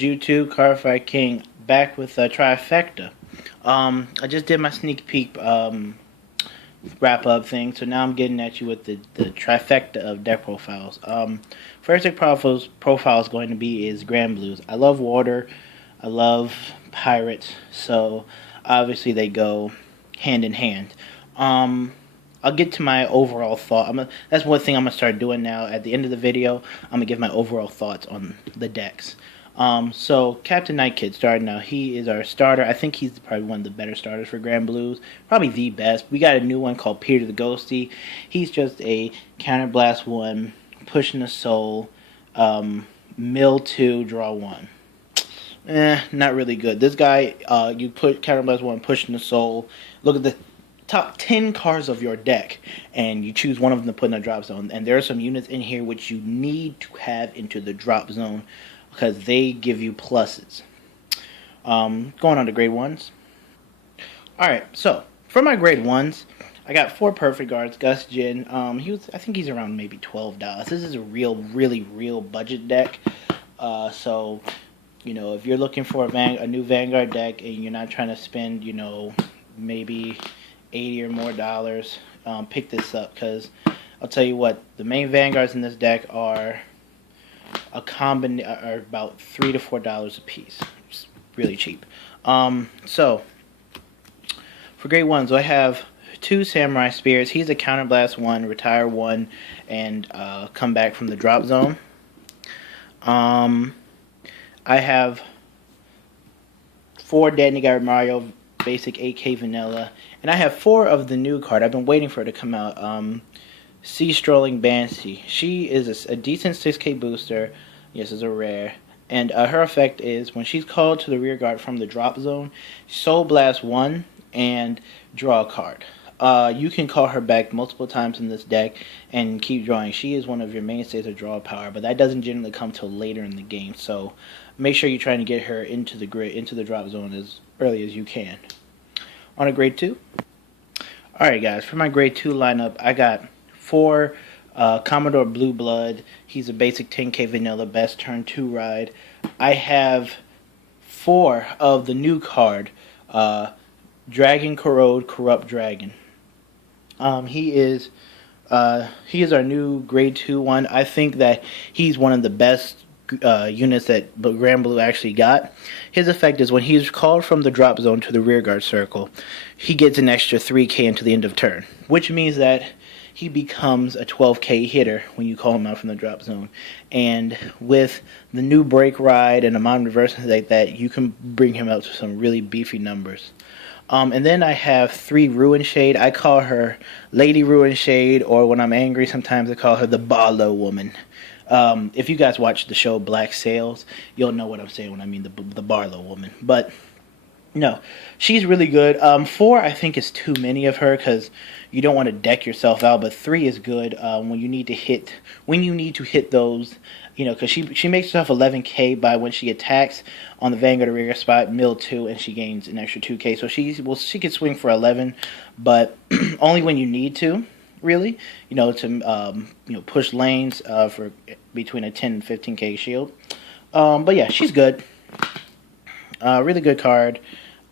YouTube, Cardfight King, back with a trifecta. I just did my sneak peek wrap up thing, so now I'm getting at you with the trifecta of deck profiles. First deck profile is going to be Granblues. I love water, I love pirates, so obviously they go hand in hand. I'll get to my overall thought. That's one thing I'm gonna start doing now. At the end of the video, I'm gonna give my overall thoughts on the decks. So Captain Nightkid starting now. He is our starter. I think he's probably one of the better starters for Granblues. Probably the best. We got a new one called Peter the Ghosty. He's just a counterblast 1, pushing the soul, mill 2, draw 1. Not really good. This guy, you put counterblast 1, pushing the soul. Look at the top 10 cards of your deck, and you choose one of them to put in a drop zone. And there are some units in here which you need to have into the drop zone, because they give you pluses. Going on to grade 1s. Alright, so for my grade 1s, I got 4 perfect guards. Gus Jin, I think he's around maybe $12. This is a really real budget deck. So, you know, if you're looking for a new Vanguard deck and you're not trying to spend, you know, maybe $80 or more dollars, pick this up, because I'll tell you what, the main Vanguards in this deck are are about $3 to $4 a piece. It's really cheap. So for grade 1s, I have 2 Samurai Spears. He's a counterblast 1, retire 1, and come back from the drop zone. I have 4 Danny Guy Mario basic 8K vanilla, and I have 4 of the new card. I've been waiting for it to come out. Sea Strolling Banshee. She is a decent 6K booster. Yes, it's a rare. And her effect is when she's called to the rear guard from the drop zone, Soul Blast 1 and draw a card. You can call her back multiple times in this deck and keep drawing. She is one of your mainstays of draw power, but that doesn't generally come till later in the game. So make sure you're trying to get her into the drop zone as early as you can. On a grade 2. Alright guys, for my grade 2 lineup, I got 4 Commodore Blue Blood. He's a basic 10K vanilla, best turn 2 ride. I have 4 of the new card, Dragon Corrode Corrupt Dragon. He is our new grade 2 one. I think that he's one of the best units that Granblue actually got. His effect is when he's called from the drop zone to the rearguard circle, he gets an extra 3K into the end of turn, which means that he becomes a 12K hitter when you call him out from the drop zone. And with the new break ride and a modern reverse like that, you can bring him out to some really beefy numbers. And then I have 3 Ruin Shade. I call her Lady Ruin Shade, or when I'm angry, sometimes I call her the Barlow Woman. If you guys watch the show Black Sails, you'll know what I'm saying when I mean the Barlow Woman. But no, she's really good. 4 I think is too many of her, because you don't want to deck yourself out. But 3 is good when you need to hit those. You know, because she makes herself 11K by when she attacks on the Vanguard rear spot, mill 2, and she gains an extra 2K. So she can swing for 11, but only when you need to, really. You know, to push lanes for between a 10 and 15K shield. But yeah, she's good. Really good card.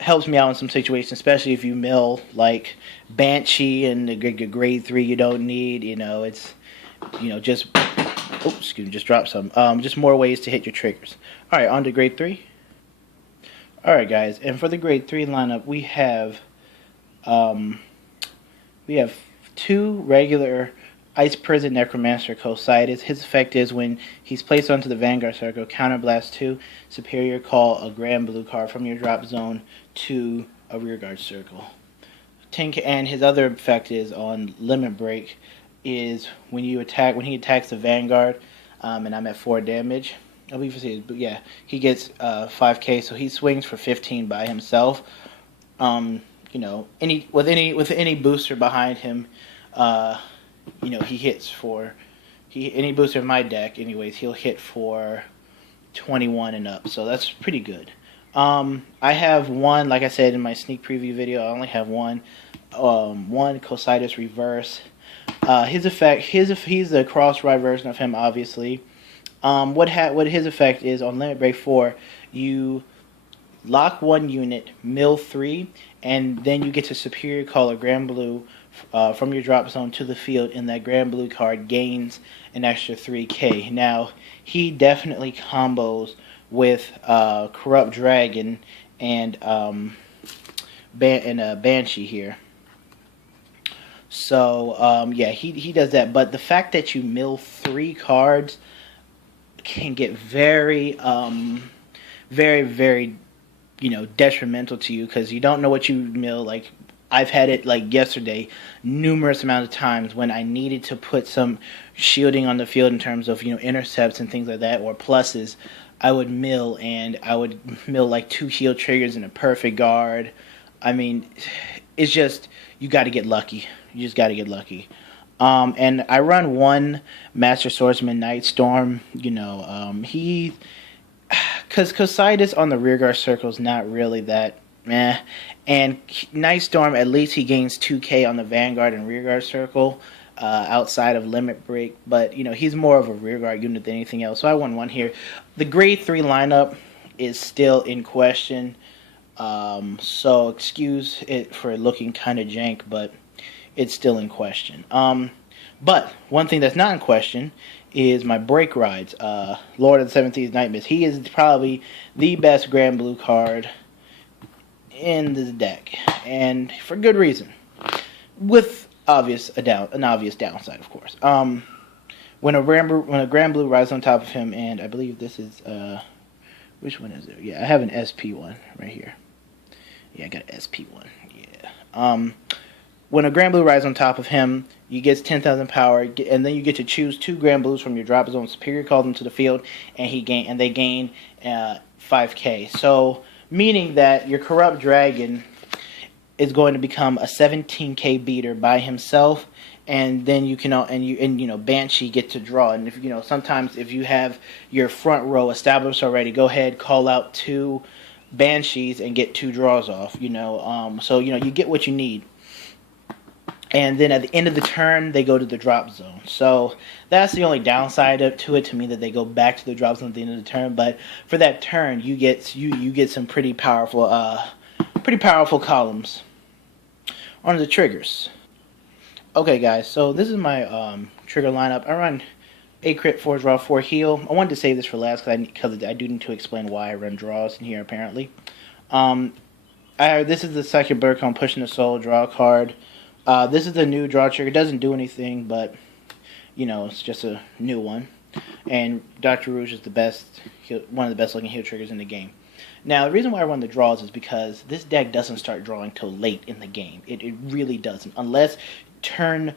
Helps me out in some situations, especially if you mill like Banshee and the grade 3 you don't need. You know, it's just. Oh, excuse me, just dropped some. Just more ways to hit your triggers. Alright, on to grade 3. Alright guys, and for the grade 3 lineup, we have 2 regular Ice Prison Necromancer Cocytus. His effect is when he's placed onto the Vanguard Circle, Counterblast 2, Superior Call a Granblue card from your drop zone to a Rearguard Circle. And his other effect is on Limit Break, is when he attacks the Vanguard, and I'm at 4 damage. I believe yeah, he gets 5K, so he swings for 15 by himself. You know, with any booster behind him, you know, he hits for any booster in my deck. Anyways, he'll hit for 21 and up, so that's pretty good. I have one, like I said in my sneak preview video, I only have one Cocytus Reverse. His effect, he's the cross ride version of him, obviously. What his effect is on Limit Break 4, you lock one unit, mill 3, and then you get to Superior Call a Granblue from your drop zone to the field, and that Granblue card gains an extra 3k. Now, he definitely combos with Corrupt Dragon and Banshee here. So, yeah, he does that. But the fact that you mill 3 cards can get very, very, detrimental to you, because you don't know what you mill. Like, I've had it, like, yesterday, numerous amount of times when I needed to put some shielding on the field in terms of, intercepts and things like that, or pluses. I would mill, and I would mill, like, 2 shield triggers and a perfect guard. I mean, it's just, you got to get lucky. You just got to get lucky. And I run one Master Swordsman Nightstorm. Because Cocytus on the rearguard circle is not really that meh. And Nightstorm, at least he gains 2k on the Vanguard and rearguard circle outside of Limit Break. But, he's more of a rearguard unit than anything else. So I won one here. The grade 3 lineup is still in question. So excuse it for looking kind of jank, but it's still in question. But one thing that's not in question is my break rides. Lord of the 17th Nightmares. He is probably the best Granblue card in this deck, and for good reason. With an obvious downside, of course. When a Granblue rides on top of him, and I believe this is which one is it? Yeah, I have an SP one right here. Yeah, I got an SP one. Yeah. When a Granblue rides on top of him, you get 10,000 power, and then you get to choose 2 Granblues from your drop zone. Superior call them to the field, and they gain 5k. So, meaning that your Corrupt Dragon is going to become a 17k beater by himself, and then you can Banshee get to draw. And if sometimes if you have your front row established already, go ahead, call out 2 Banshees and get 2 draws off. So you get what you need. And then at the end of the turn, they go to the drop zone. So that's the only downside to it, to me, that they go back to the drop zone at the end of the turn. But for that turn, you get some pretty powerful columns. On to the triggers. Okay, guys. So this is my trigger lineup. I run 8 crit, 4 draw, 4 heal. I wanted to save this for last because I do need to explain why I run draws in here. Apparently, this is the second bird cone, pushing the soul, draw a card. This is the new draw trigger. It doesn't do anything, but, it's just a new one. And Dr. Rouge is one of the best looking heal triggers in the game. Now, the reason why I run the draws is because this deck doesn't start drawing till late in the game. It really doesn't. Unless turn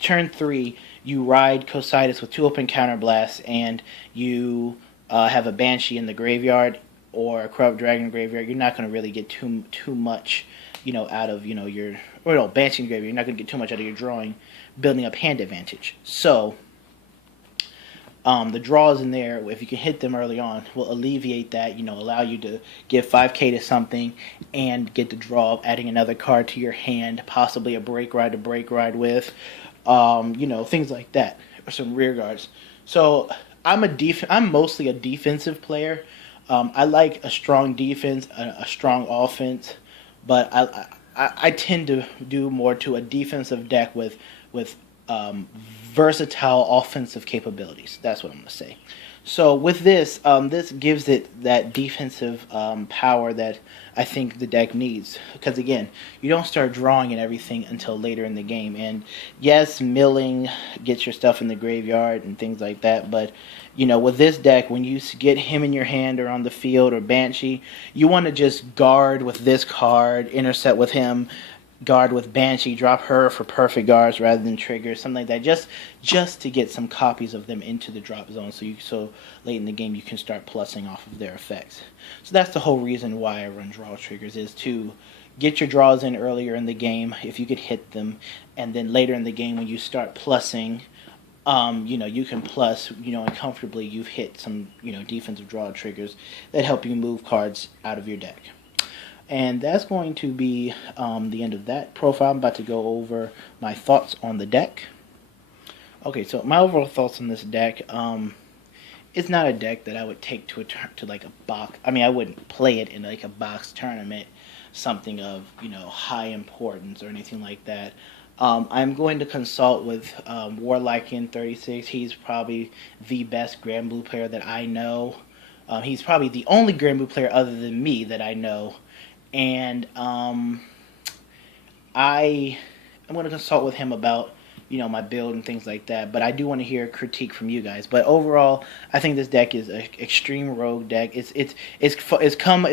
3, you ride Cocytus with 2 open counterblasts, and you have a Banshee in the graveyard, or a Corrupt Dragon graveyard. You're not going to really get too much out of, Banshee graveyard. You're not going to get too much out of your drawing, building up hand advantage. So, the draws in there, if you can hit them early on, will alleviate that, allow you to give 5k to something and get the draw of adding another card to your hand, possibly a break ride to break ride with, things like that, or some rear guards. So, I'm mostly a defensive player. I like a strong defense, a strong offense. But I tend to do more to a defensive deck with versatile offensive capabilities. That's what I'm going to say. So with this, this gives it that defensive power that I think the deck needs. Because again, you don't start drawing and everything until later in the game. And yes, milling gets your stuff in the graveyard and things like that. But with this deck, when you get him in your hand or on the field or Banshee, you want to just guard with this card, intercept with him, guard with Banshee, drop her for perfect guards rather than triggers, something like that, just to get some copies of them into the drop zone, so late in the game you can start plussing off of their effects. So that's the whole reason why I run draw triggers, is to get your draws in earlier in the game if you could hit them, and then later in the game when you start plussing, you can plus, and comfortably you've hit some, defensive draw triggers that help you move cards out of your deck. And that's going to be the end of that profile. I'm about to go over my thoughts on the deck. Okay, so my overall thoughts on this deck, it's not a deck that I would take to like a box. I mean, I wouldn't play it in like a box tournament, something of high importance or anything like that. I'm going to consult with Warlike-in36. He's probably the best Granblue player that I know. He's probably the only Granblue player other than me that I know, and I'm going to consult with him about my build and things like that. But I do want to hear critique from you guys. But overall, I think this deck is an extreme rogue deck. It's come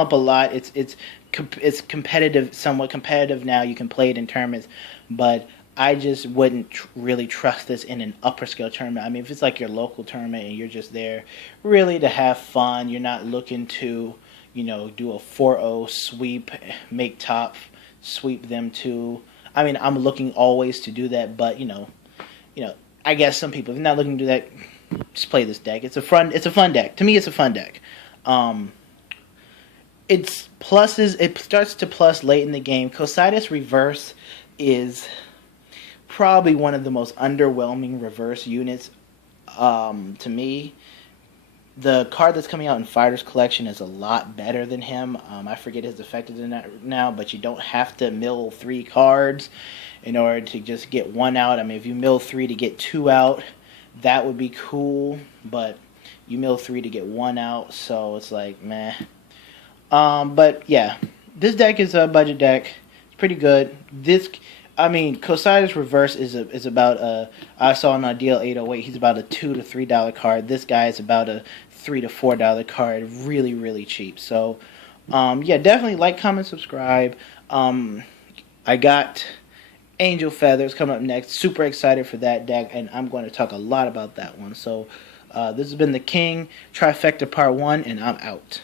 up a lot. It's competitive, somewhat competitive now. You can play it in tournaments, but I just wouldn't really trust this in an upper scale tournament. I mean, if it's like your local tournament and you're just there really to have fun, you're not looking to do a 4-0 sweep, make top, sweep them to. I mean, I'm looking always to do that, but I guess some people, if you're not looking to do that, just play this deck. It's a fun deck. To me, it's a fun deck. It's pluses. It starts to plus late in the game. Cocytus reverse is probably one of the most underwhelming reverse units to me. The card that's coming out in Fighter's Collection is a lot better than him. I forget his effectiveness now, but you don't have to mill 3 cards in order to just get 1 out. I mean, if you mill 3 to get 2 out, that would be cool, but you mill 3 to get 1 out, so it's like, meh. But yeah, this deck is a budget deck. It's pretty good. Cocytus Reverse is about I saw on Ideal 808, he's about a $2 to $3 card. This guy is about a $3 to $4 card, really, really cheap. So, yeah, definitely like, comment, subscribe. I got Angel Feathers coming up next. Super excited for that deck, and I'm going to talk a lot about that one. So, this has been the King Trifecta Part 1, and I'm out.